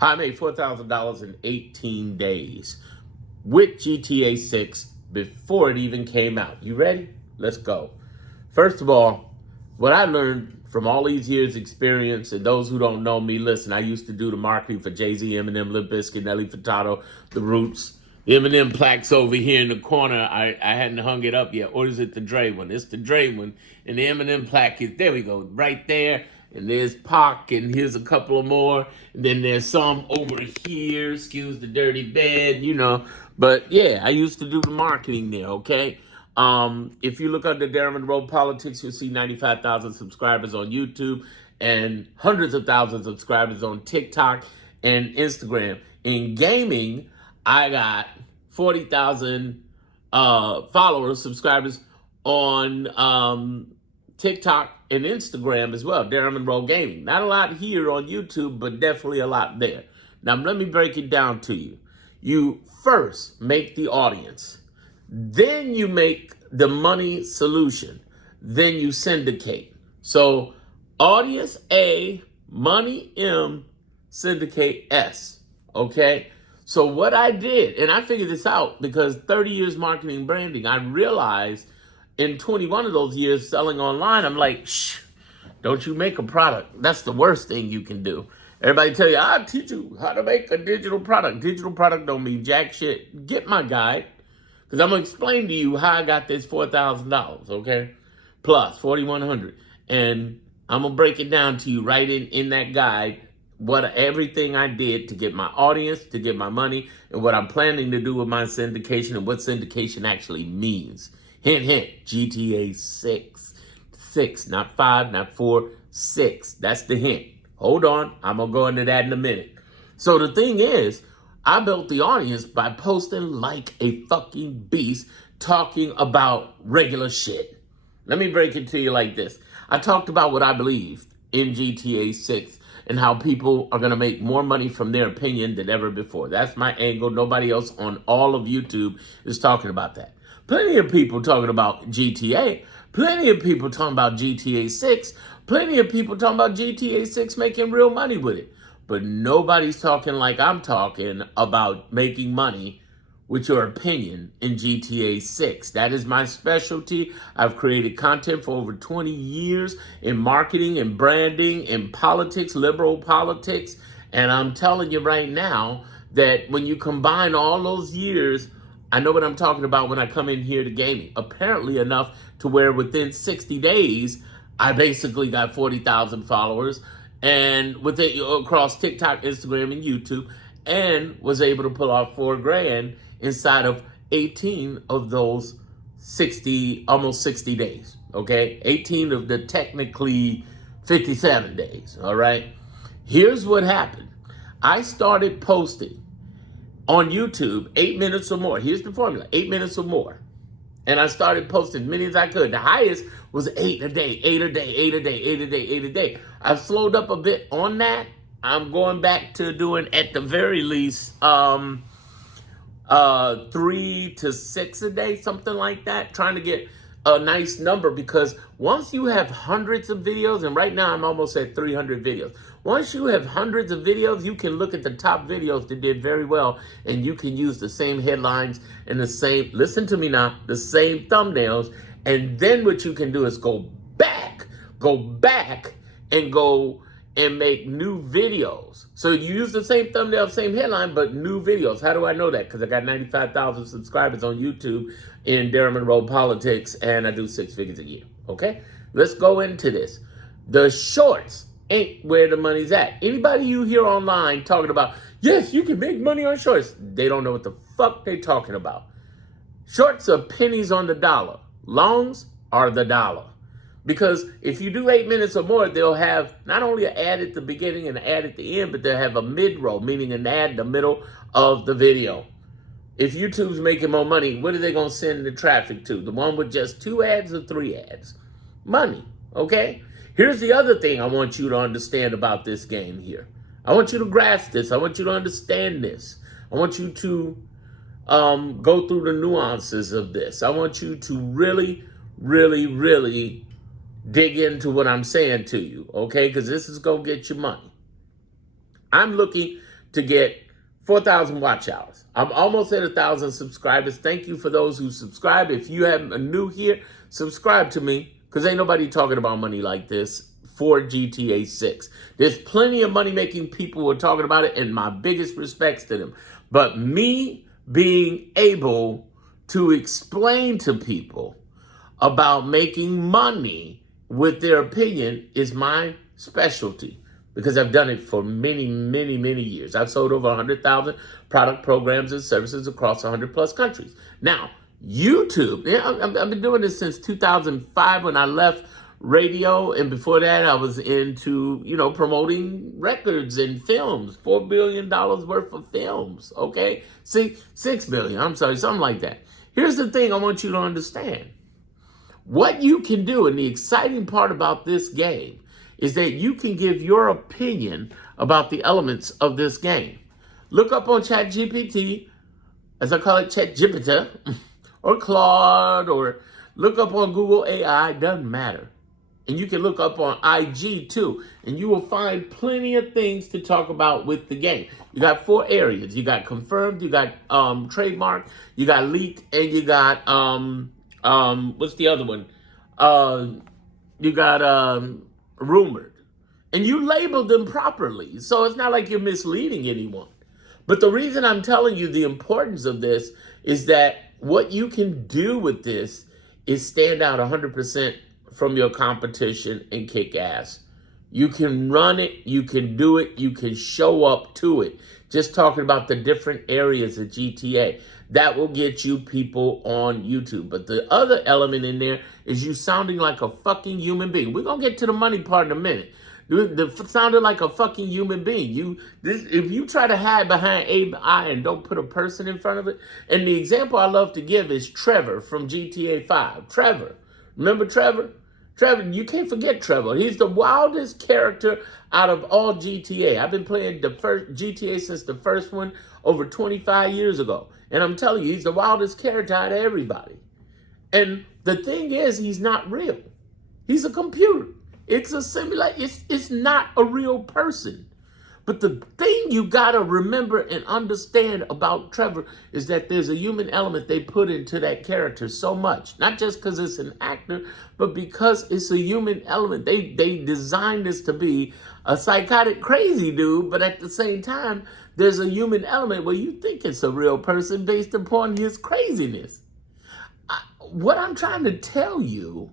I made $4,000 in 18 days with GTA 6 before it even came out. You ready? Let's go. First of all, what I learned from all these years' experience, and those who don't know me, listen, I used to do the marketing for Jay-Z, Eminem, Limp Bizkit, Nelly Furtado, The Roots. The Eminem plaque's over here in the corner. I hadn't hung it up yet. Or is it the Dre one? It's the Dre one. And the Eminem plaque is, there we go, right there. And there's Pac, and here's a couple of more. And then there's some over here, excuse the dirty bed, you know. But yeah, I used to do the marketing there, okay? If you look under Darren Monroe Politics, you'll see 95,000 subscribers on YouTube and hundreds of thousands of subscribers on TikTok and Instagram. In gaming, I got 40,000 followers, subscribers on TikTok and Instagram as well, Darren Monroe Gaming. Not a lot here on YouTube, but definitely a lot there. Now, let me break it down to you. You first make the audience. Then you make the money solution. Then you syndicate. So audience A, money M, syndicate S. Okay? So what I did, and I figured this out because 30 years marketing and branding, I realized in 21 of those years selling online, I'm like, shh, don't you make a product. That's the worst thing you can do. Everybody tell you, I'll teach you how to make a digital product. Digital product don't mean jack shit. Get my guide. Because I'm going to explain to you how I got this $4,000, okay? Plus $4,100. And I'm going to break it down to you right in that guide, what everything I did to get my audience, to get my money, and what I'm planning to do with my syndication and what syndication actually means. Hint, hint, GTA 6. 6, not 5, not 4, 6. That's the hint. Hold on. I'm going to go into that in a minute. So the thing is, I built the audience by posting like a fucking beast, talking about regular shit. Let me break it to you like this. I talked about what I believed in GTA 6 and how people are going to make more money from their opinion than ever before. That's my angle. Nobody else on all of YouTube is talking about that. Plenty of people talking about GTA. Plenty of people talking about GTA 6. Plenty of people talking about GTA 6 making real money with it. But nobody's talking like I'm talking about making money with your opinion in GTA 6. That is my specialty. I've created content for over 20 years in marketing and branding and politics, liberal politics. And I'm telling you right now that when you combine all those years, I know what I'm talking about when I come in here to gaming. Apparently enough to where within 60 days, I basically got 40,000 followers and with it across TikTok, Instagram, and YouTube, and was able to pull off $4,000 inside of 18 of those 60, almost 60 days, okay? 18 of the technically 57 days, all right? Here's what happened. I started posting on YouTube 8 minutes or more. Here's the formula, 8 minutes or more. And I started posting as many as I could. The highest was 8 a day, 8 a day, 8 a day, 8 a day, 8 a day. I've slowed up a bit on that. I'm going back to doing, at the very least, 3 to 6 a day, something like that. Trying to get a nice number because once you have hundreds of videos, and right now I'm almost at 300 videos. Once you have hundreds of videos, you can look at the top videos that did very well, and you can use the same headlines and the same, listen to me now, the same thumbnails. And then what you can do is go back and go and make new videos. So you use the same thumbnail, same headline, but new videos. How do I know that? Because I got 95,000 subscribers on YouTube in Darren Monroe Politics, and I do 6 figures a year, okay? Let's go into this. The shorts ain't where the money's at. Anybody you hear online talking about, yes, you can make money on shorts, they don't know what the fuck they talking about. Shorts are pennies on the dollar. Longs are the dollar. Because if you do 8 minutes or more, they'll have not only an ad at the beginning and an ad at the end, but they'll have a mid-roll, meaning an ad in the middle of the video. If YouTube's making more money, what are they going to send the traffic to? The one with just 2 ads or 3 ads? Money, okay? Here's the other thing I want you to understand about this game here. I want you to grasp this. I want you to understand this. I want you to go through the nuances of this. I want you to really, really, really dig into what I'm saying to you, okay? Because this is going to get you money. I'm looking to get 4,000 watch hours. I'm almost at 1,000 subscribers. Thank you for those who subscribe. If you have a new here, subscribe to me, because ain't nobody talking about money like this for GTA 6. There's plenty of money-making people who are talking about it, and my biggest respects to them. But me being able to explain to people about making money with their opinion is my specialty, because I've done it for many, many, many years. I've sold over 100,000 product programs and services across 100 plus countries. Now, YouTube, I've been doing this since 2005 when I left radio, and before that I was into, promoting records and films, $4 billion worth of films, okay? See, $6 billion, I'm sorry, something like that. Here's the thing I want you to understand. What you can do, and the exciting part about this game, is that you can give your opinion about the elements of this game. Look up on ChatGPT, as I call it, ChatGPT, or Claude, or look up on Google AI, doesn't matter. And you can look up on IG too, and you will find plenty of things to talk about with the game. You got 4 areas. You got confirmed, you got trademark, you got leaked, and you got, what's the other one? You got rumored. And you labeled them properly, so it's not like you're misleading anyone. But the reason I'm telling you the importance of this is that what you can do with this is stand out 100% from your competition and kick ass. You can run it, you can do it, you can show up to it. Just talking about the different areas of GTA. That will get you people on YouTube. But the other element in there is you sounding like a fucking human being. We're going to get to the money part in a minute. Sounding like a fucking human being. If you try to hide behind AI and don't put a person in front of it. And the example I love to give is Trevor from GTA 5. Trevor. Remember Trevor? Trevor, you can't forget Trevor. He's the wildest character out of all GTA. I've been playing the first GTA since the first one over 25 years ago. And I'm telling you, he's the wildest character out of everybody. And the thing is, he's not real. He's a computer. It's a simulation. It's not a real person. But the thing you gotta remember and understand about Trevor is that there's a human element they put into that character so much. Not just because it's an actor, but because it's a human element. They designed this to be a psychotic, crazy dude, but at the same time, there's a human element where you think it's a real person based upon his craziness. What I'm trying to tell you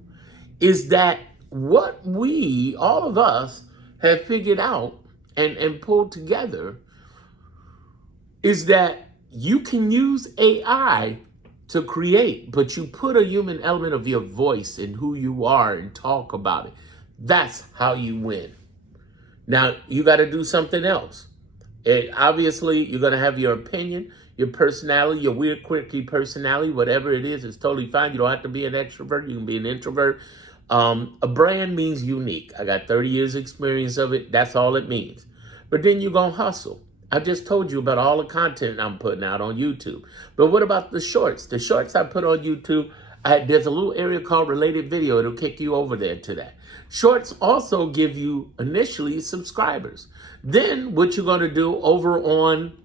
is that what we, all of us, have figured out and pulled together is that you can use AI to create, but you put a human element of your voice and who you are and talk about it. That's how you win. Now, you got to do something else. Obviously, you're going to have your opinion, your personality, your weird, quirky personality, whatever it is, it's totally fine. You don't have to be an extrovert. You can be an introvert. A brand means unique. I got 30 years experience of it. That's all it means. But then you're going to hustle. I just told you about all the content I'm putting out on YouTube. But what about the shorts? The shorts I put on YouTube, there's a little area called related video. It'll kick you over there to that. Shorts also give you initially subscribers. Then what you're going to do over on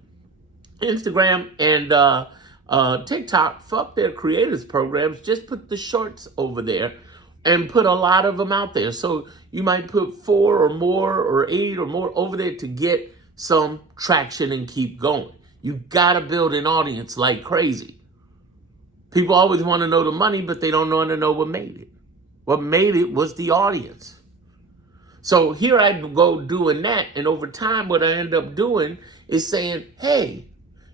Instagram and TikTok, fuck their creators programs. Just put the shorts over there and put a lot of them out there. So you might put 4 or more or 8 or more over there to get some traction and keep going. You gotta build an audience like crazy. People always want to know the money, but they don't want to know what made it. What made it was the audience. So here I go doing that, and over time what I end up doing is saying, hey,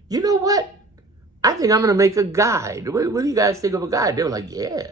you know what? I think I'm gonna make a guide. What do you guys think of a guide? They were like, yeah.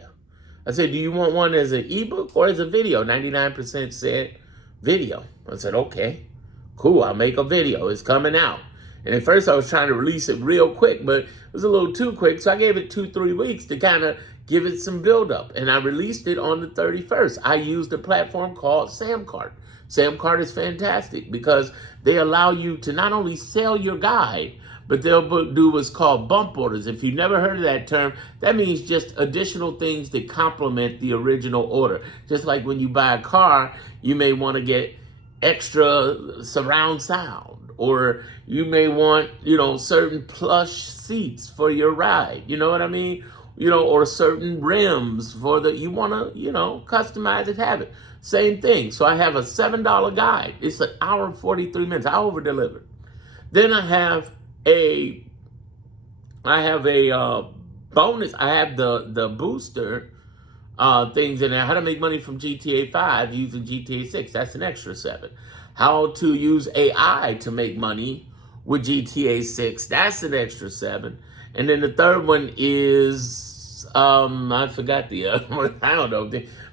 I said, do you want one as an ebook or as a video? 99% said video. I said, okay, cool, I'll make a video. It's coming out. And at first I was trying to release it real quick, but it was a little too quick. So I gave it 2-3 weeks to kind of give it some buildup. And I released it on the 31st. I used a platform called Samcart. Samcart is fantastic because they allow you to not only sell your guide, but they'll do what's called bump orders. If you've never heard of that term, that means just additional things that complement the original order. Just like when you buy a car, you may want to get extra surround sound or you may want, certain plush seats for your ride. You know what I mean? Or certain rims you want to, customize it, have it. Same thing. So I have a $7 guide. It's an hour and 43 minutes. I over delivered. Then I have a bonus. I have the booster things in there. How to make money from GTA 5 using GTA 6. That's an extra 7. How to use AI to make money with GTA 6. That's an extra 7. And then the third one is, I forgot the other one. I don't know.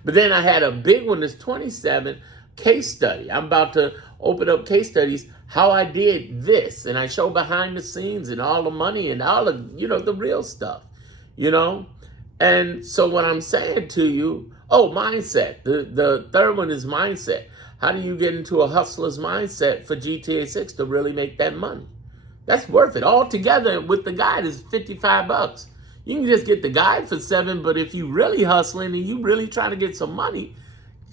But then I had a big one that's 27, case study. I'm about to open up case studies, how I did this. And I show behind the scenes and all the money and all of, the real stuff, And so what I'm saying to you, mindset. The third one is mindset. How do you get into a hustler's mindset for GTA 6 to really make that money? That's worth it. All together with the guide is $55. You can just get the guide for $7, but if you really hustling and you really trying to get some money,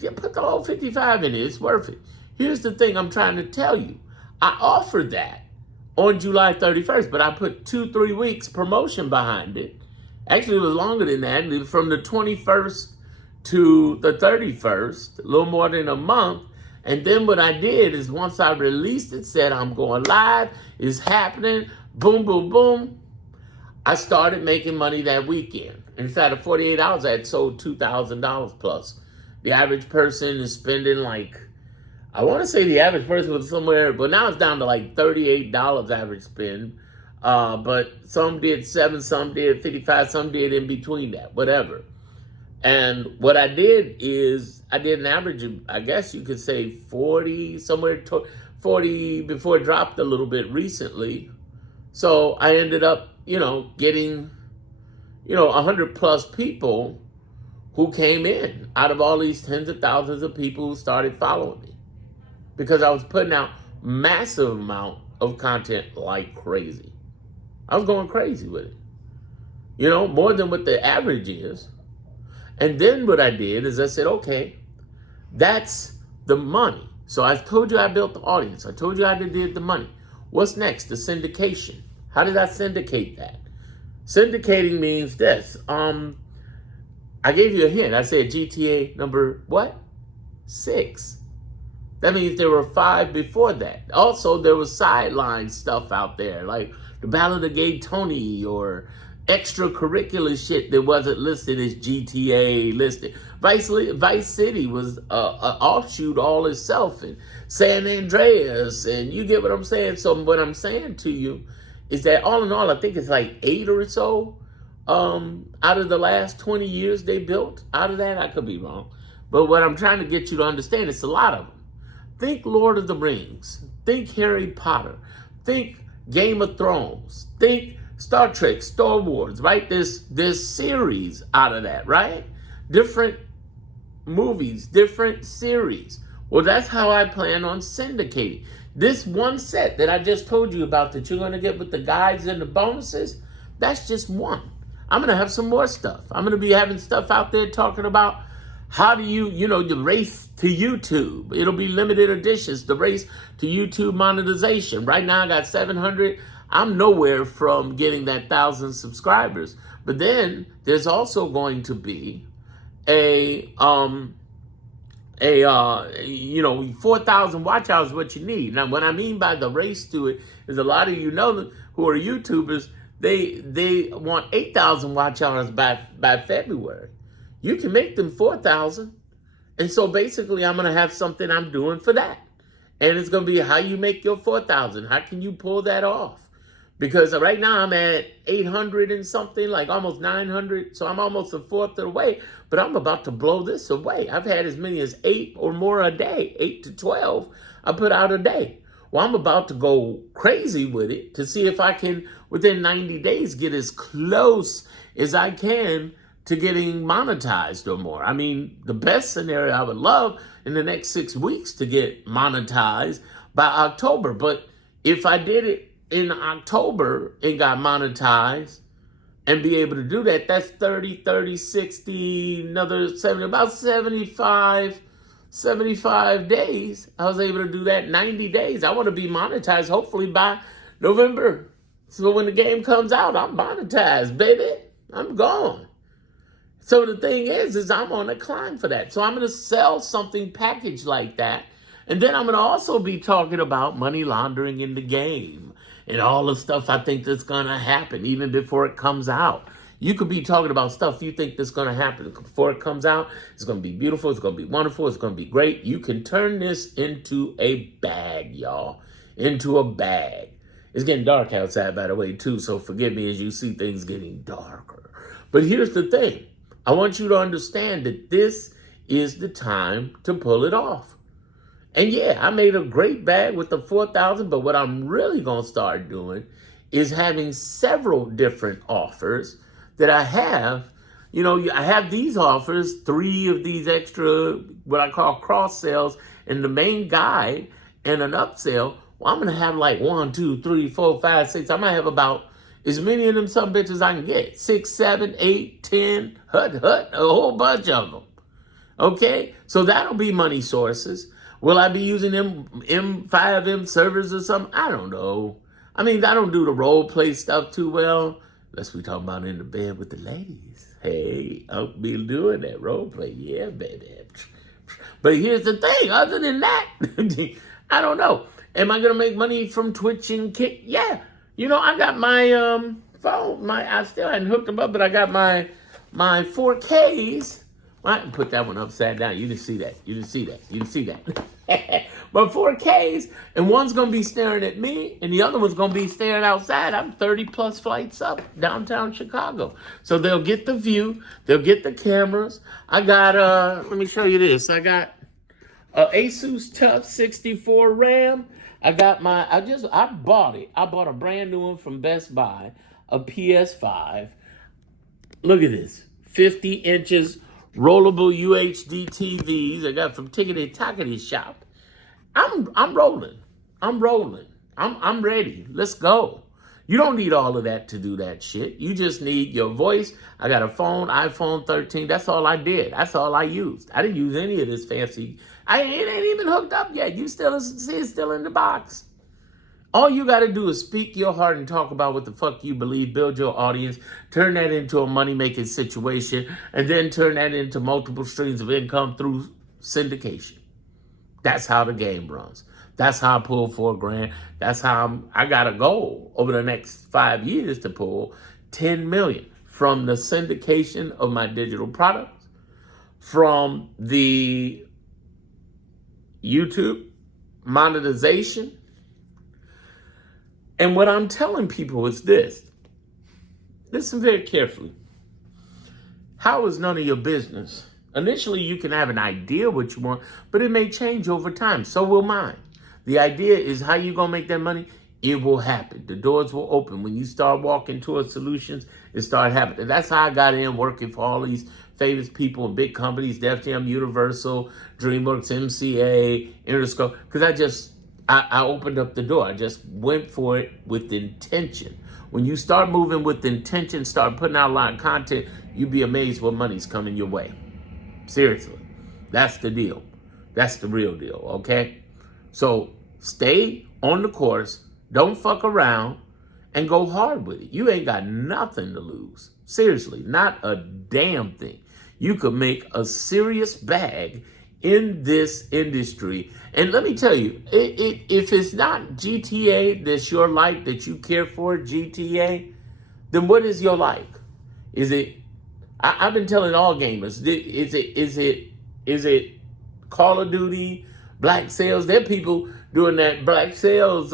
you put the whole $55 in it. It's worth it. Here's the thing I'm trying to tell you. I offered that on July 31st, but I put 2-3 weeks promotion behind it. Actually, it was longer than that, from the 21st to the 31st, a little more than a month. And then what I did is once I released it, said I'm going live, it's happening, boom, boom, boom. I started making money that weekend. Inside of 48 hours, I had sold $2,000 plus. The average person is spending I want to say the average person was somewhere, but now it's down to $38 average spend. But some did 7, some did 55, some did in between that, whatever. And what I did is I did an average of, I guess you could say 40, somewhere 40 before it dropped a little bit recently. So I ended up, getting, 100 plus people who came in out of all these tens of thousands of people who started following me because I was putting out massive amount of content like crazy. I was going crazy with it, more than what the average is. And then what I did is I said, okay, that's the money. So I told you I built the audience. I told you I did the money. What's next? The syndication. How did I syndicate that? Syndicating means this. I gave you a hint. I said GTA number what? 6. That means there were 5 before that. Also, there was sideline stuff out there, like the Ballad of Gay Tony or extracurricular shit that wasn't listed as GTA listed. Vice City was an offshoot all itself, and San Andreas, and you get what I'm saying? So what I'm saying to you is that all in all, I think it's 8 or so out of the last 20 years they built. Out of that, I could be wrong. But what I'm trying to get you to understand, it's a lot of them. Think Lord of the Rings. Think Harry Potter. Think Game of Thrones. Think Star Trek, Star Wars, right? There's series out of that, right? Different movies, different series. Well, that's how I plan on syndicating. This one set that I just told you about that you're going to get with the guides and the bonuses, that's just one. I'm going to have some more stuff. I'm going to be having stuff out there talking about how do you, the race to YouTube. It'll be limited editions, the race to YouTube monetization. Right now I got 700. I'm nowhere from getting that 1,000 subscribers. But then there's also going to be a 4,000 watch hours is what you need. Now, what I mean by the race to it is a lot of who are YouTubers, they want 8,000 watch hours by February. You can make them 4,000. And so basically I'm going to have something I'm doing for that. And it's going to be how you make your 4,000. How can you pull that off? Because right now I'm at 800 and something, almost 900. So I'm almost a fourth of the way, but I'm about to blow this away. I've had as many as 8 or more a day, 8 to 12 I put out a day. Well, I'm about to go crazy with it to see if I can, within 90 days, get as close as I can to getting monetized or more. I mean, the best scenario I would love in the next 6 weeks to get monetized by October. But if I did it in October and got monetized and be able to do that, that's 30, 60, another 70, about 75 75 days. I was able to do that 90 days. I want to be monetized hopefully by November. So when the game comes out, I'm monetized, baby. I'm gone. So the thing is I'm on a climb for that. So I'm going to sell something packaged like that. And then I'm going to also be talking about money laundering in the game and all the stuff I think that's going to happen even before it comes out. You could be talking about stuff you think that's going to happen before it comes out. It's going to be beautiful. It's going to be wonderful. It's going to be great. You can turn this into a bag, y'all. Into a bag. It's getting dark outside, by the way, too. So forgive me as you see things getting darker. But here's the thing. I want you to understand that this is the time to pull it off. And yeah, I made a great bag with the 4,000, but what I'm really going to start doing is having several different offers that I have. You know, I have these offers, 3 of these extra, what I call cross sales, and the main guide and an upsell. Well, I'm going to have like 1, 2, 3, 4, 5, 6. I'm going to have about as many of them some bitches I can get. 6, 7, 8, 10, a whole bunch of them. Okay? So that'll be money sources. Will I be using them M5M servers or something? I don't know. I mean, I don't do the role play stuff too well. Unless we talk about in the bed with the ladies. Hey, I'll be doing that role play. Yeah, baby. But here's the thing. Other than that, I don't know. Am I going to make money from Twitch and Kick? Yeah. You know, I got my phone. I still hadn't hooked them up, but I got my 4Ks. I can put that one upside down. You didn't see that. You didn't see that. You didn't see that. But 4Ks, and one's going to be staring at me, and the other one's going to be staring outside. I'm 30 plus flights up downtown Chicago. So they'll get the view. They'll get the cameras. I got, let me show you this. I got Asus TUF 64 RAM. I got I bought it. I bought a brand new one from Best Buy, a PS5. Look at this. 50 inches rollable UHD TVs I got from Tickety Tockety Shop. I'm rolling. I'm ready. Let's go. You don't need all of that to do that shit. You just need your voice. I got a phone, iPhone 13. That's all I did. That's all I used. I didn't use any of this fancy. It ain't even hooked up yet. You still see it's still in the box. All you got to do is speak your heart and talk about what the fuck you believe, build your audience, turn that into a money-making situation, and then turn that into multiple streams of income through syndication. That's how the game runs. That's how I pull $4,000. That's how I got a goal over the next 5 years to pull 10 million from the syndication of my digital products, from the YouTube monetization. And what I'm telling people is this. Listen very carefully. How is none of your business? Initially, you can have an idea what you want, but it may change over time. So will mine. The idea is how you going to make that money? It will happen. The doors will open. When you start walking towards solutions, it started happening. That's how I got in working for all these famous people and big companies, Def Jam, Universal, DreamWorks, MCA, Interscope, because I opened up the door. I just went for it with intention. When you start moving with intention, start putting out a lot of content, you'd be amazed what money's coming your way. Seriously. That's the deal. That's the real deal, okay? So stay on the course, don't fuck around, and go hard with it. You ain't got nothing to lose. Seriously, not a damn thing. You could make a serious bag in this industry. And let me tell you, if it's not GTA that's your like, that you care for, GTA, then what is your like? Is it, I've been telling all gamers, is it Call of Duty, Black Sails? There are people doing that Black Sails,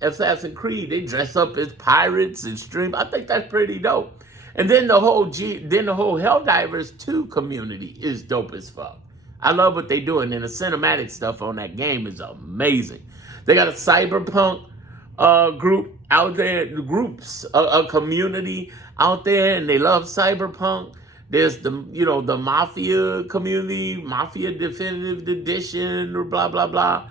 Assassin's Creed. They dress up as pirates and stream. I think that's pretty dope. And then the whole Helldivers 2 community is dope as fuck. I love what they doing, and the cinematic stuff on that game is amazing. They got a cyberpunk group out there, a community out there, and they love cyberpunk. There's the Mafia community, Mafia Definitive Edition, or blah, blah, blah.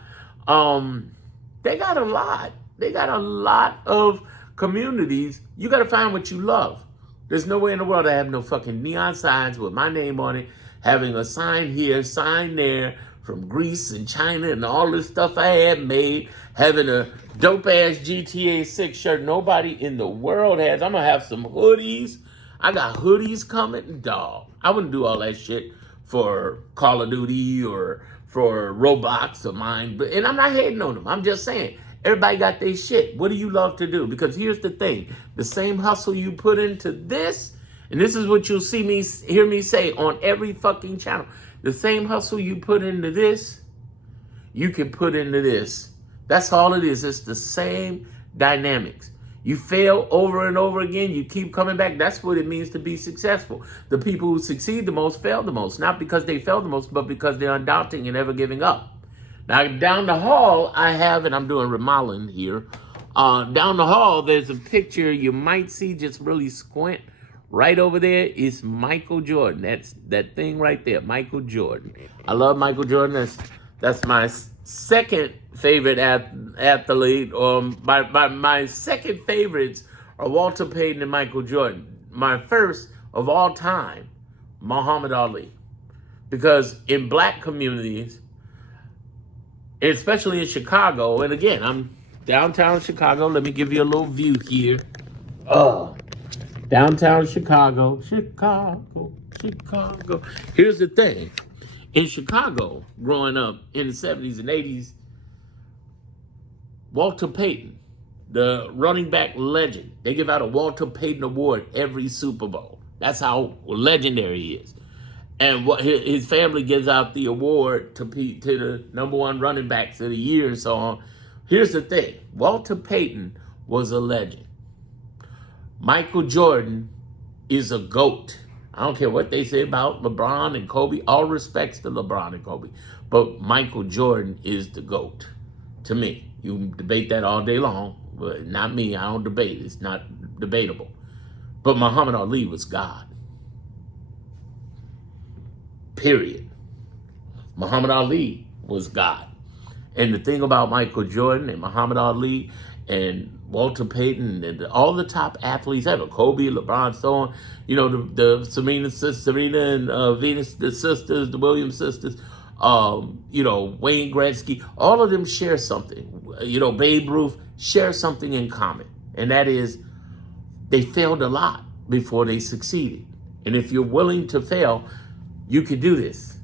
They got a lot. They got a lot of communities. You got to find what you love. There's no way in the world I have no fucking neon signs with my name on it, having a sign here, sign there, from Greece and China and all this stuff I had made, having a dope-ass GTA 6 shirt nobody in the world has. I'm going to have some hoodies. I got hoodies coming. Dog, I wouldn't do all that shit for Call of Duty or for Roblox or mine. And I'm not hating on them. I'm just saying, everybody got their shit. What do you love to do? Because here's the thing. The same hustle you put into this, and this is what you'll hear me say on every fucking channel. The same hustle you put into this, you can put into this. That's all it is. It's the same dynamics. You fail over and over again. You keep coming back. That's what it means to be successful. The people who succeed the most fail the most. Not because they fail the most, but because they're undoubting and never giving up. Now, down the hall, I have, and I'm doing remodeling here. Down the hall, there's a picture you might see, just really squint. Right over there is Michael Jordan. That's that thing right there, Michael Jordan. I love Michael Jordan. That's my second favorite athlete. My second favorites are Walter Payton and Michael Jordan. My first of all time, Muhammad Ali. Because in black communities, especially in Chicago, and again, I'm downtown Chicago. Let me give you a little view here. Downtown Chicago. Here's the thing. In Chicago, growing up in the 70s and 80s, Walter Payton, the running back legend, they give out a Walter Payton Award every Super Bowl. That's how legendary he is. And what his family gives out the award to the number one running backs of the year and so on. Here's the thing. Walter Payton was a legend. Michael Jordan is a GOAT. I don't care what they say about LeBron and Kobe. All respects to LeBron and Kobe. But Michael Jordan is the GOAT to me. You debate that all day long, but not me. I don't debate. It's not debatable. But Muhammad Ali was God. Period. Muhammad Ali was God. And the thing about Michael Jordan and Muhammad Ali and Walter Payton and all the top athletes ever, Kobe, LeBron, so on, you know, the Serena and Venus, the sisters, the Williams sisters, you know, Wayne Gretzky, all of them share something. You know, Babe Ruth share something in common. And that is they failed a lot before they succeeded. And if you're willing to fail, you can do this.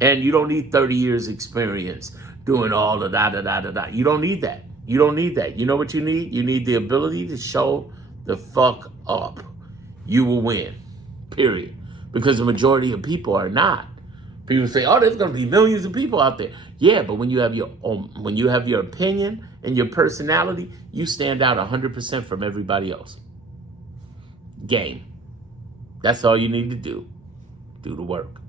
And you don't need 30 years experience doing all the da-da-da-da-da. You don't need that. You don't need that. You know what you need? You need the ability to show the fuck up. You will win. Period. Because the majority of people are not. People say, oh, there's going to be millions of people out there. Yeah, but when you have your opinion and your personality, you stand out 100% from everybody else. Game. That's all you need to do. Do the work.